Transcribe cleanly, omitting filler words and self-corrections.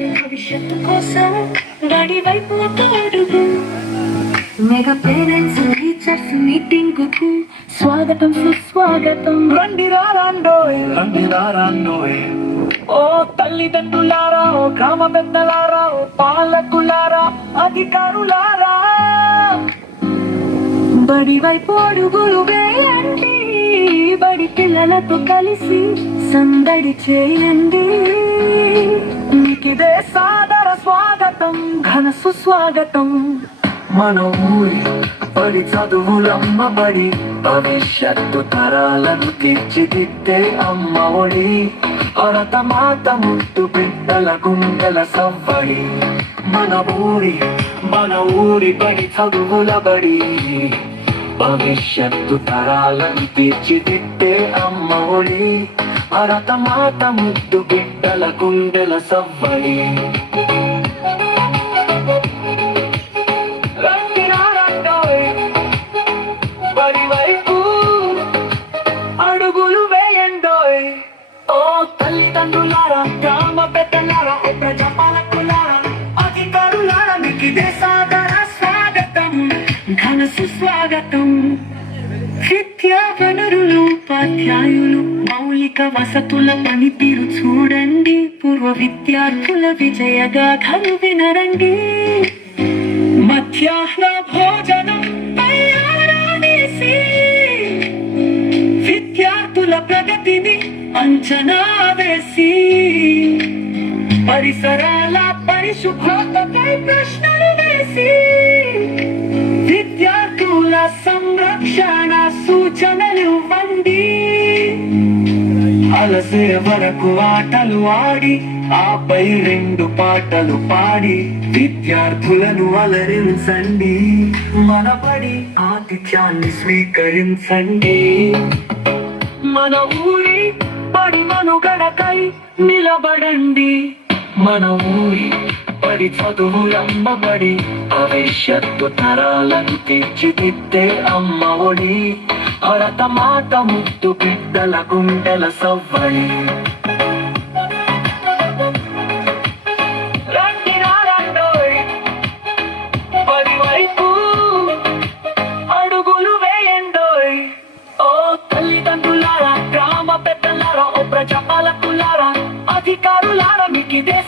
భవిష్యత్తు కోసం బడి వైపు ఒక అడుగు. మెగా పేరెంట్స్ టీచర్స్ మీటింగ్ కు స్వాగతం సుస్వాగతం. రండిరా రాండోయ్, రండిరా రాండోయ్. ఓ తల్లిదండ్రులారా, ఓ గ్రామ పెద్దలారా, ఓ పాలకులారా, అధికారులారా, బడి వైపు అడుగులు వేయండి. బడి పిల్లలతో కలిసి సందడి చేయండి. మీకిదే సాదర స్వాగతం, ఘన సుస్వాగతం. మన ఊరి బడి చదువులమ్మ బడి, భవిష్యత్తు తరాలను తీర్చిదిద్దే అమ్మ ఒడి. భరత మాత ముద్దు బిడ్డల గుండెల సవ్వడి. మన ఊరి బడి చదువుల బడి, భవిష్యత్తు తరాలను తీర్చిదిద్దే అమ్మ ఒడి. భరత మాత ముద్దు బిడ్డల గుండెల సవ్వడి. రండిరా రండోయ్, బడి వైపు అడుగులు వేయండోయ్. ఓ తల్లిదండ్రులారా, గ్రామ పెద్దలారా, ఓ ప్రజాపాలకులారా, అధికారులారా, మీకిదే సాదర స్వాగతం, ఘన సుస్వాగతం. విద్యా వనరులు, ఉపాధ్యాయులు, మౌలిక వసతుల పనితీరు చూడండి. పూర్వ విద్యార్థుల విజయగాథలు వినరండి. మధ్యాహ్న భోజనం తయారానేసి విద్యార్థుల ప్రగతిని అంచనా వేసి, పరిసరాల పరిశుభ్రతపై ప్రశ్నలు వేసి, విద్యార్థుల సంరక్షణ సూచనలు ఇవ్వండి. అలసే వరకు ఆటలు ఆడి, ఆపై 2 పాటలు పాడి, విద్యార్థులను అలరించండి. మన బడి ఆతిథ్యాన్ని స్వీకరించండి. మన ఊరి బడి మనుగడకై నిలబడండి. మన ఊరి బడి చదువులమ్మ బడి, భవిష్యత్తు తరాలను తీర్చిదిద్దే అమ్మ ఒడి. భరత మాత ముద్దు బిడ్డల గుండెల సవ్వడి. రండిరా రండోయ్, బడి వైపు అడుగులు వేయండోయ్. ఓ తల్లిదండ్రులారా, గ్రామ పెద్దలారా, ఓ ప్రజాపాలకులారా, అధికారులారా, మీకిదే